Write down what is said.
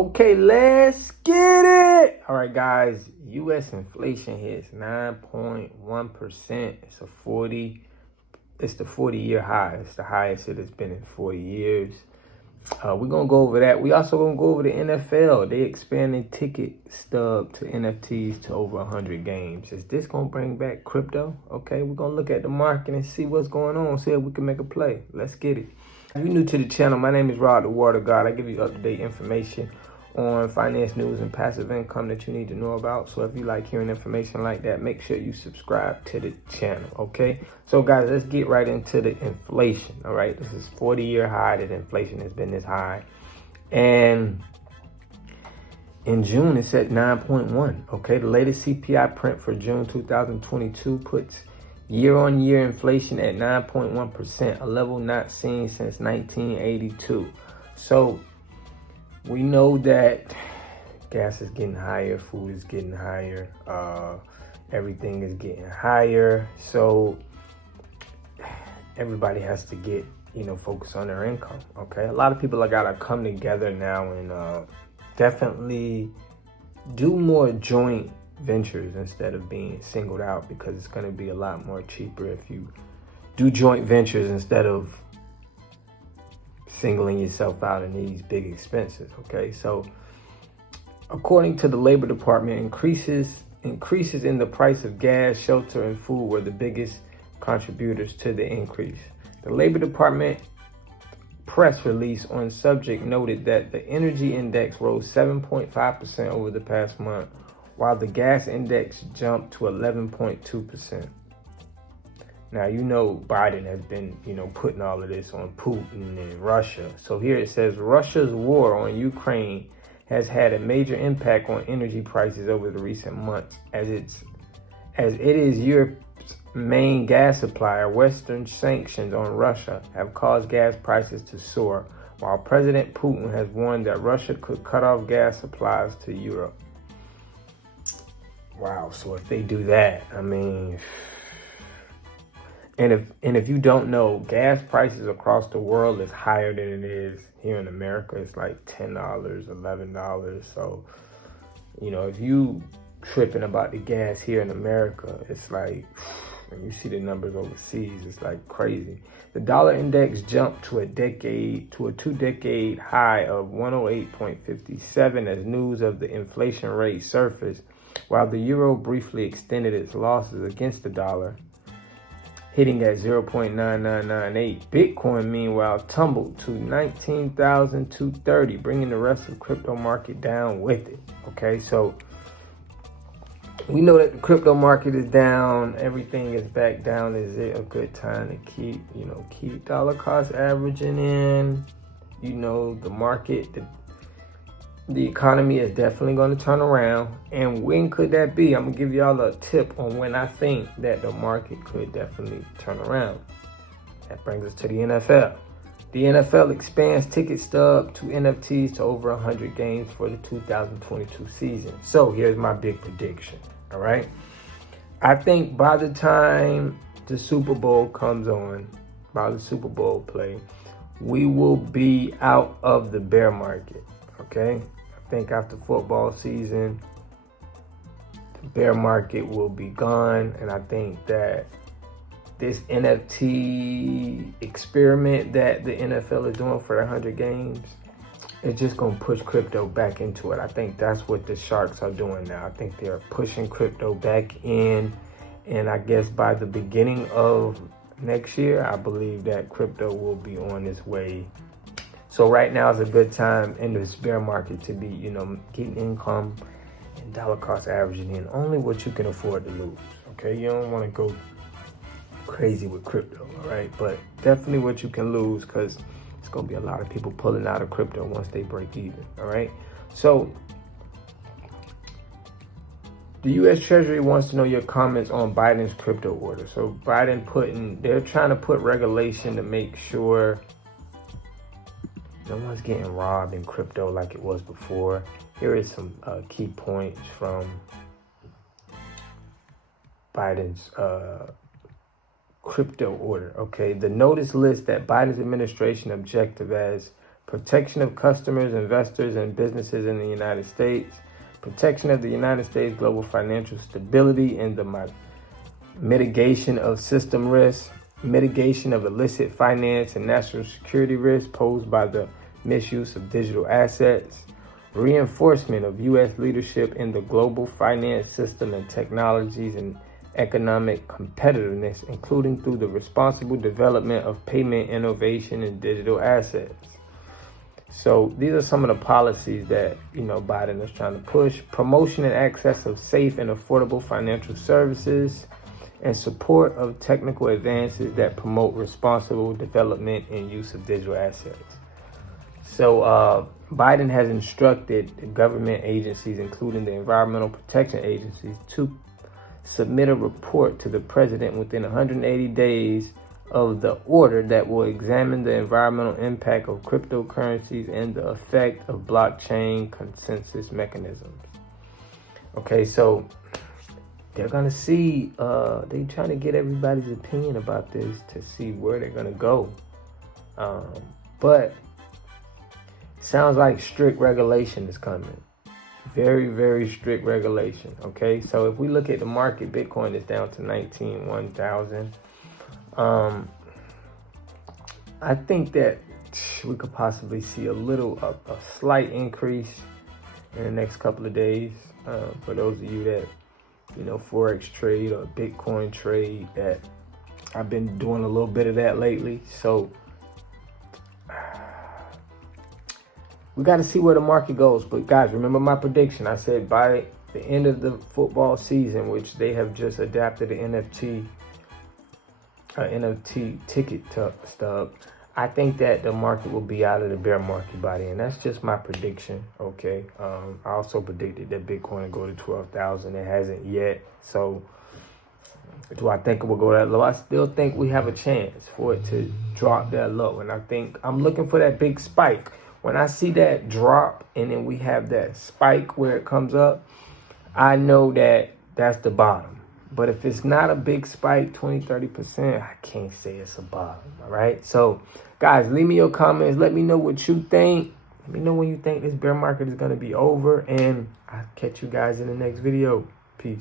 Okay, let's get it. All right, guys. U.S. inflation hits 9.1%. It's the 40-year high. It's the highest it has been in 40 years. We're gonna go over that. We also gonna go over the NFL. They expanding ticket stub to NFTs to over 100 games. Is this gonna bring back crypto? Okay, we're gonna look at the market and see what's going on. See if we can make a play. Let's get it. If you're new to the channel, my name is Rod the Water God. I give you up-to-date information on finance news and passive income that you need to know about. So if you like hearing information like that, make sure you subscribe to the channel, okay? So guys, let's get right into the inflation, all right? This is 40-year high that inflation has been this high. And in June, it's at 9.1, okay? The latest CPI print for June 2022 puts year-on-year inflation at 9.1%, a level not seen since 1982. So we know that gas is getting higher, food is getting higher, everything is getting higher. So everybody has to get, focus on their income, okay? A lot of people are gotta come together now and definitely do more joint ventures instead of being singled out, because it's gonna be a lot more cheaper if you do joint ventures instead of singling yourself out in these big expenses, okay? So according to the Labor Department, increases in the price of gas, shelter, and food were the biggest contributors to the increase. The Labor Department press release on subject noted that the energy index rose 7.5% over the past month, while the gas index jumped to 11.2%. Now, Biden has been, putting all of this on Putin and Russia. So here it says Russia's war on Ukraine has had a major impact on energy prices over the recent months, as it is Europe's main gas supplier. Western sanctions on Russia have caused gas prices to soar, while President Putin has warned that Russia could cut off gas supplies to Europe. Wow, so if they do that, And if you don't know, gas prices across the world is higher than it is here in America. It's like $10, $11. So, if you tripping about the gas here in America, it's like, when you see the numbers overseas, it's like crazy. The dollar index jumped to a two-decade high of 108.57 as news of the inflation rate surfaced, while the euro briefly extended its losses against the dollar, hitting at 0.9998. Bitcoin, meanwhile, tumbled to 19,230, bringing the rest of the crypto market down with it. Okay, so we know that the crypto market is down. Everything is back down. Is it a good time to keep dollar cost averaging in? The market, the economy is definitely going to turn around. And when could that be? I'm going to give y'all a tip on when I think that the market could definitely turn around. That brings us to the NFL. The NFL expands ticket stub to NFTs to over 100 games for the 2022 season. So here's my big prediction, all right? I think by the time the Super Bowl comes on, by the Super Bowl play, we will be out of the bear market, okay? I think after football season, the bear market will be gone. And I think that this NFT experiment that the NFL is doing for 100 games, it's just going to push crypto back into it. I think that's what the sharks are doing now. I think they're pushing crypto back in. And I guess by the beginning of next year, I believe that crypto will be on its way. So right now is a good time in this bear market to be, getting income and dollar cost averaging in only what you can afford to lose, okay? You don't want to go crazy with crypto, all right? But definitely what you can lose, because it's going to be a lot of people pulling out of crypto once they break even, all right? So the U.S. Treasury wants to know your comments on Biden's crypto order. So they're trying to put regulation to make sure no one's getting robbed in crypto like it was before. Here is some key points from Biden's crypto order. Okay, the notice lists that Biden's administration objective as protection of customers, investors, and businesses in the United States, protection of the United States global financial stability and the mitigation of system risk, mitigation of illicit finance and national security risk posed by the misuse of digital assets, reinforcement of U.S. leadership in the global finance system and technologies and economic competitiveness, including through the responsible development of payment innovation and digital assets. So these are some of the policies that, Biden is trying to push. Promotion and access of safe and affordable financial services and support of technical advances that promote responsible development and use of digital assets. So Biden has instructed government agencies, including the Environmental Protection Agencies, to submit a report to the president within 180 days of the order that will examine the environmental impact of cryptocurrencies and the effect of blockchain consensus mechanisms. Okay, so they're going to see, they're trying to get everybody's opinion about this to see where they're going to go. But it sounds like strict regulation is coming. Very, very strict regulation. Okay, so if we look at the market, Bitcoin is down to 1,000. I think that we could possibly see a slight increase in the next couple of days. For those of you that, Forex trade or Bitcoin trade, that I've been doing a little bit of that lately. So we got to see where the market goes. But guys, remember my prediction. I said by the end of the football season, which they have just adapted the NFT ticket to Stub, I think that the market will be out of the bear market by then. That's just my prediction, okay? I also predicted that Bitcoin would go to 12,000. It hasn't yet. So do I think it will go that low? I still think we have a chance for it to drop that low. And I think I'm looking for that big spike. When I see that drop and then we have that spike where it comes up, I know that that's the bottom. But if it's not a big spike, 20-30%, I can't say it's a bottom, all right? So, guys, leave me your comments. Let me know what you think. Let me know when you think this bear market is going to be over. And I'll catch you guys in the next video. Peace.